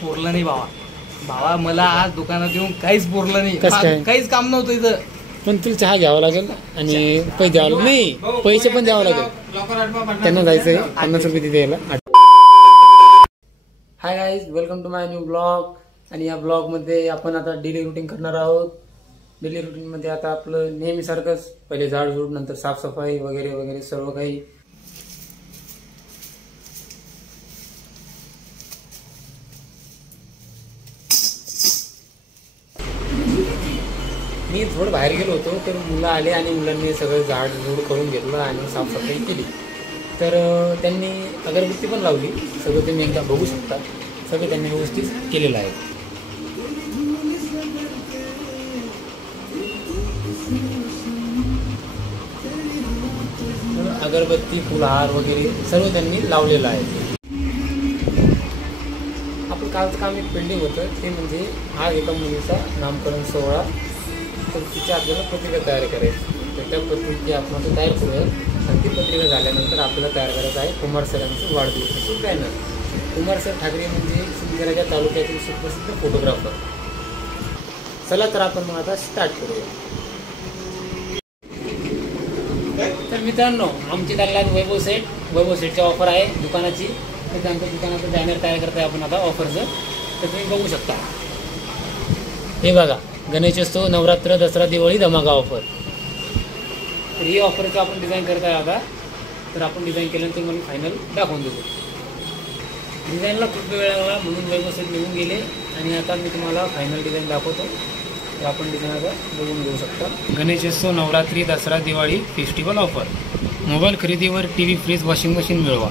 पुरलं नाही भावा मला आज दुकानात येऊन काहीच पुरलं नाही. काहीच काम नव्हतं इथं. पण तुला चहा घ्यावा लागेल आणि पैसे द्यावं नाही, पैसे पण द्यावं लागेल. त्यांना जायचंय 50 रुपये तिथे यायला. Hi guys, welcome to my new blog. आणि या ब्लॉगमध्ये आपण आता डेली रुटीन करणार आहोत. डेली रुटीनमध्ये आता आपलं नेहमीसारखंच, पहिले झाडझूड, नंतर साफसफाई वगैरे वगैरे सर्व काही. मी थोडं बाहेर गेलो होतो तर मुलं आले आणि मुलांनी सगळं झाडझूड करून घेतलं आणि साफसफाई केली. तर त्यांनी अगरबत्ती पण लावली. सगळं तुम्ही एकदा बघू शकता. सगळं त्यांनी व्यवस्थित केलेलं आहे. अगरबत्ती, फुलहार वगैरे सर्व त्यांनी लावलेलं आहे. आपण कालचं काम एक पेंडिंग होतं, ते म्हणजे हा एका मुलीचा नामकरण सोहळा. तर तिची आपल्याला पत्रिका तयार करायची. तर त्या पत्रिकेची आपण आता तयार करूया. आणि ती पत्रिका झाल्यानंतर आपल्याला तयार करायचं आहे कुमार सरांचं वाढदिवसाचं बॅनर. कुमार सर ठाकरे म्हणजे सिंदखेडच्या तालुक्यातील सुप्रसिद्ध फोटोग्राफर. चला तर आपण मग आता स्टार्ट करूया. तर मित्रांनो, आमची चालला वैभव सेटची ऑफर आहे दुकानाची. तर त्यांच्या दुकानाचं बॅनर तयार करताय आपण आता ऑफरचं. तर तुम्ही बघू शकता. हे बघा, गणेशोत्सव, नवरात्र, दसरा, दिवाळी धमाका ऑफर. तर ही ऑफरचं आपण डिझाईन करत आहे आता. तर आपण डिझाईन केल्यानंतर मला फायनल दाखवून देतो. डिझाईनला खूप वेळ लागला म्हणून वैभव सेट निघून गेले आणि आता मी तुम्हाला फायनल डिझाईन दाखवतो. तर आपण डिझाईन आता बघून घेऊ शकता. Ganeshotsav, Navratri, Dussehra, Diwali festival offer. Mobile खरेदीवर TV, फ्रीज, वॉशिंग मशीन मिळवा.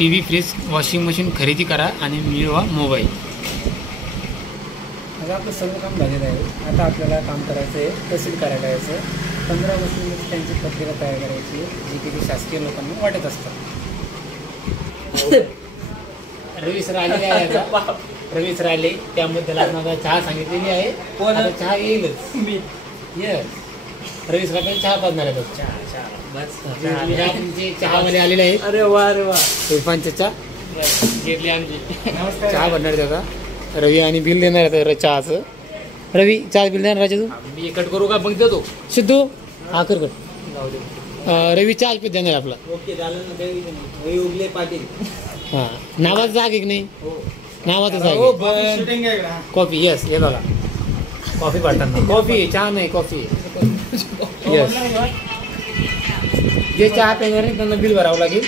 TV, फ्रीज, वॉशिंग मशीन खरेदी करा आणि मिळवा मोबाईल. आता आपलं सगळं काम झालेलं आहे. आता आपल्याला काम करायचं आहे तहसील कार्यालयाचं. 15 वर्षांमध्ये त्यांची पत्रिका तयार करायची आहे, जी की शासकीय लोकांना वाटत असतात. रवी सर आलेले आहे आता. रवी सर आले, त्याबद्दल आपण चहा सांगितलेली आहे. आता चहा येईलच. येस, रवी सर आपण चहा पाजणार आहे. चहामध्ये आलेले आहेत. अरे वा अरे वा. इरफान चचा घेतली आमची. चहा बनणार त्याचा. रवी आणि बिल देणार आहे चहाचं. रवी, चहा बिल देणार राजा तू? मी कट करू का? मग देतो. सिद्धू, हा कर. रवी चहा पे देणार आपला. ओके, झालं ना. रवी उगले पाटील. हां, नावाचं जाग एक नाही. नावाचं जाग. कॉफी. येस, हे बघा, कॉफी पाठवणार. कॉफी, चहा नाही, कॉफी. येस, जे चहा पेणार आहे त्यांना बिल भरावं लागेल.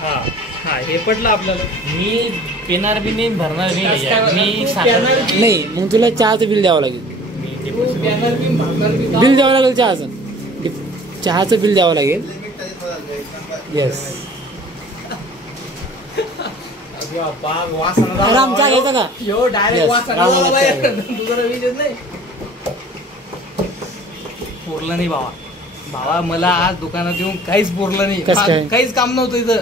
हां हां, हे पटलं आपल्याला. मी पेणार बी नाही, भरणार बी नाही. नाही, मग तुला चहाचं बिल द्यावं लागेल. बिल द्यावं लागेल चहाचं बिल द्यावं लागेल. येस, राम चहा घ्यायचा का? पुरलं नाही भावा मला आज दुकानात येऊन काहीच पुरलं नाही. काहीच काम नव्हतं इथं.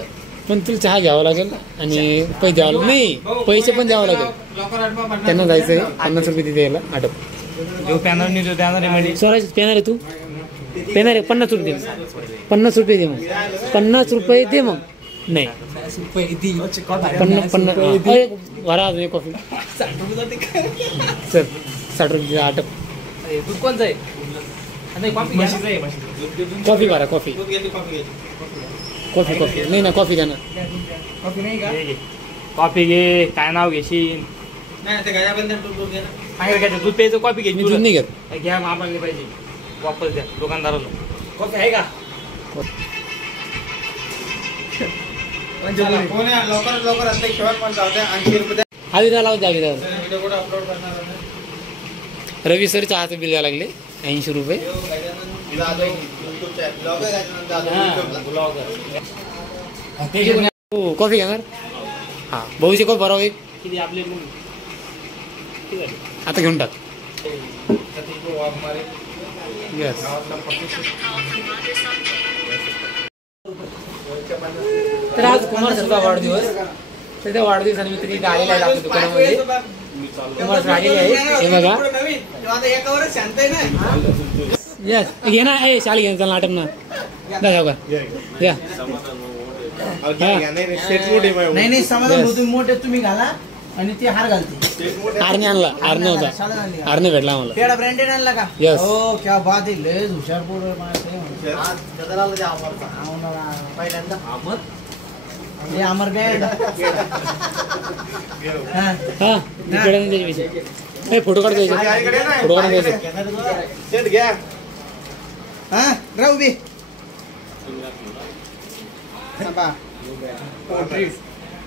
पण तुला चहा घ्यावा लागेल आणि पैसे द्यावं लागेल. नाही, पैसे पण द्यावं लागेल. त्यांना जायचंय 50 रुपये तिथे यायला. आटप जो पॅनर नाही तो पॅनर स्वराज पेणार आहे. तू पेणार आहे. 50 रुपये दे. 50 रुपये दे. मग 50 रुपये दे. मग नाही, 50 भरा अजून कॉफी. सर 60 रुपये आटप. दूध कोणचं आहे? कॉफी भरा. कॉफी नाही ना, कॉफी द्या ना. कॉफी नाही का? कॉफी घे. काय नाव घेशील? दूध प्यायचं, कॉफी घ्यायची. दूध नाही घेत. घ्या, मामाला पाहिजे. वापस द्या दुकानदाराला. कॉफी आहे का? लवकर हवी लावून द्यावी. रवी सर चहाचं बिल द्यावं लागले 80 रुपये. कॉफी घेणार. हां, भाऊची कॉफी भरावं एक. आता घेऊन टाक. येस, तर आज कुमार सरचा वाढदिवस. तर त्या वाढदिवसानिमित्त इथे आलेला आहे आपल्या दुकानामध्ये. कुमार सर आलेले आहे. हे बघा. यस, घे ना. ए शाल घे, चल नाटक ना. जाऊ का या. नाही समाधान मोठे तुम्ही घाला. आणि ती हार घालते. आरने आणला, आरने होता, आरने भेटला आम्हाला. पेडा ब्रँडेड आणला का? Yes. हो क्या बात आहे, लय हुशार पोरं पहिल्यांदा हे अमर बँड. हा इकडे नाही द्यायचे. फोटो काढ द्यायचे, फोटो काढ द्यायचे. हा राहू बी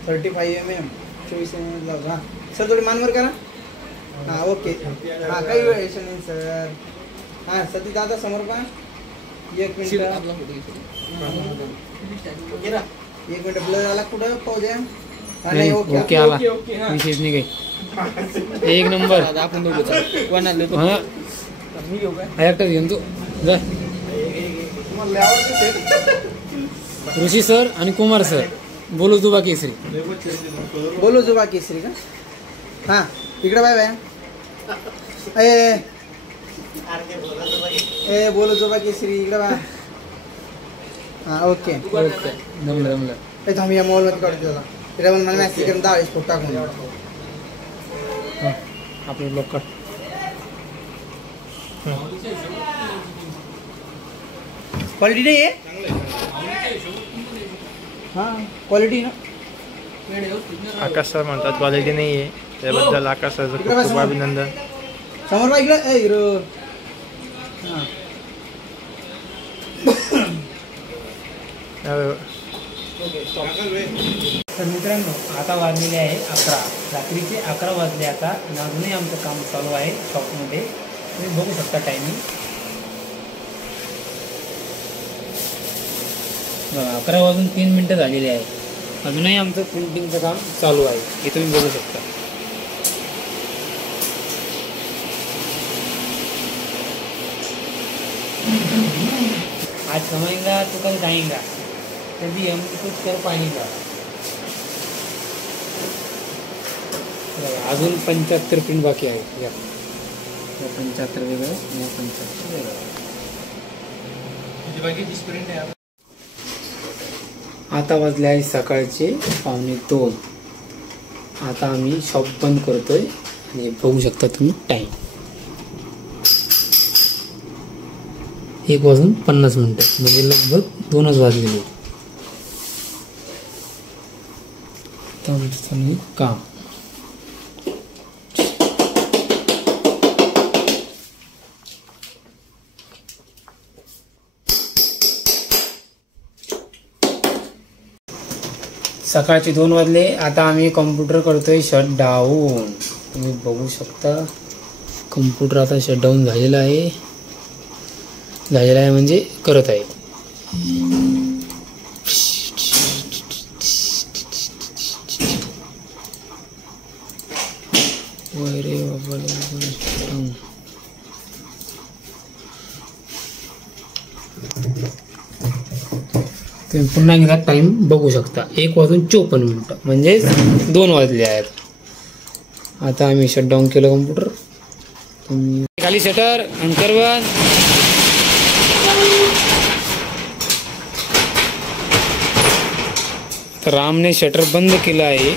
35 mm 24 mm लावू. हा सर थोडी मानवर करा. हा ओके. हा काही वेळ नाही सर. हा सती दादा समोर पहा. एक मिनिट ब्लर आला कुठं पाहू द्या. नाही ओके आला, विशेष नाही काही. एक नंबर. आपण दोघं मी घेऊ काय एकटाच घेऊन तू जा. ऋषी सर आणि कुमार सर बोलू जुबा केसरी. बोलो जुबा केसरी का? हा इकडे बाय बाय. ए बोलो जुबा केसरी इकडे बा. हा ओके ओके जमलं जमलं. ए थांब या मॉल मध्ये काढतो त्याला. तिला पण मला मॅसेज करून 10 फोटो टाकून. आपलं ब्लॉक काढ. क्वालिटी नाही आहे. हा क्वालिटी ना. आकाश सर म्हणतात क्वालिटी नाही आहे, त्याबद्दल आकाश सरचं खूप खूप अभिनंदन. समोर बा इकडे हिरो. तर मित्रांनो आता वाजलेले आहे 11. रात्रीचे 11 वाजले आता आणि अजूनही आमचं काम चालू आहे शॉपमध्ये. तुम्ही बघू शकता टायमिंग. 11 वाजून 3 मिनटं झालेली आहे. अजूनही आमचं प्रिंटिंगचं काम चालू आहे, हे तुम्ही बघू शकता. आज समझेगा तो कल जाएगा, तभी हम कुछ कर पाएंगे. अजून 75 प्रिंट बाकी आहे. या 75 वेगळं, या 75 वेगळं. आता वाजले आहे सकाळचे 1:45. आता आम्ही शॉप बंद करतोय आणि बघू शकता तुम्ही टाईम 1:50 म्हणजे लगभग 2च वाजलेले. काम सकाळचे 2 वाजले. आता आम्ही कॉम्प्युटर करतोय शट डाऊन. तुम्ही बघू शकता कॉम्प्युटर आता शटडाऊन झालेला आहे. म्हणजे करत आहे. तुम्ही पुन्हा एकदा टाइम बघू शकता 1:54 म्हणजे 2 वाजले आहेत. आता आम्ही शटडाऊन केलं कॉम्प्युटर. तुम्ही खाली शटर अंकर बंद. तर रामने शटर बंद केलं आहे.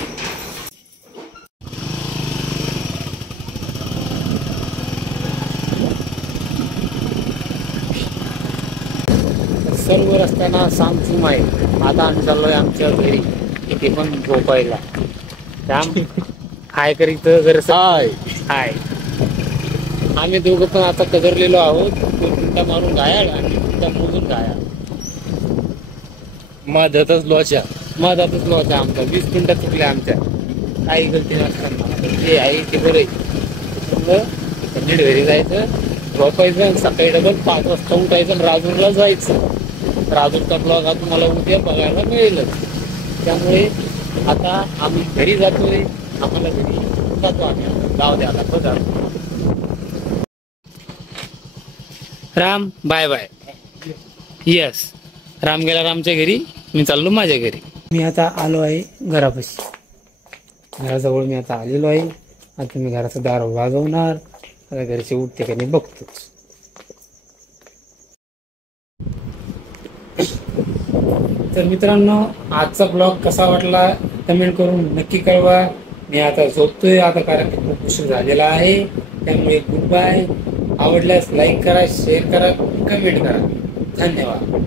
सर्व रस्त्यांना सामसूम आहे. आता आम्ही चाललोय आमच्या घरी, इथे पण झोपायला. राम हाय करीत घर हाय. आम्ही दोघं पण आता कदरलेलो आहोत. 2 मिनिटं मारून गायाड आणि 2 मिनिटं मोजून गायाड. मधातच लोचा आमचा 20 मिनिटं चुकल्या आमच्या. काही गलती नसताना जे आहे ते बरं. नीट घरी जायचं, झोपायचं आणि सकाळी डबल 5 वाजता उठायचं आणि राजूरला जायचं. राजूरचा ब्लॉग हा तुम्हाला उद्या बघायला मिळेलच. त्यामुळे आता आम्ही घरी जातोय. आम्हाला घरी जातो आम्ही. जाऊ द्या आता बघा. Ram bye bye. Yes Ram गेला रामच्या घरी, मी चाललो माझ्या घरी. मी आता आलो आहे घरापाशी. घराजवळ मी आता आलेलो आहे. आता मी घराचं दार वाजवणार. आता घरचे उठते का नाही बघतोच. तर मित्रांनो आजचा ब्लॉग कसा वाटला कमेंट करून नक्की कळवा. मी आता झोपतोय आता, कारण की खूप उशीर झालेला आहे. त्यामुळे गुड बाय. आवडल्यास लाईक करा, शेअर करा, कमेंट करा. धन्यवाद.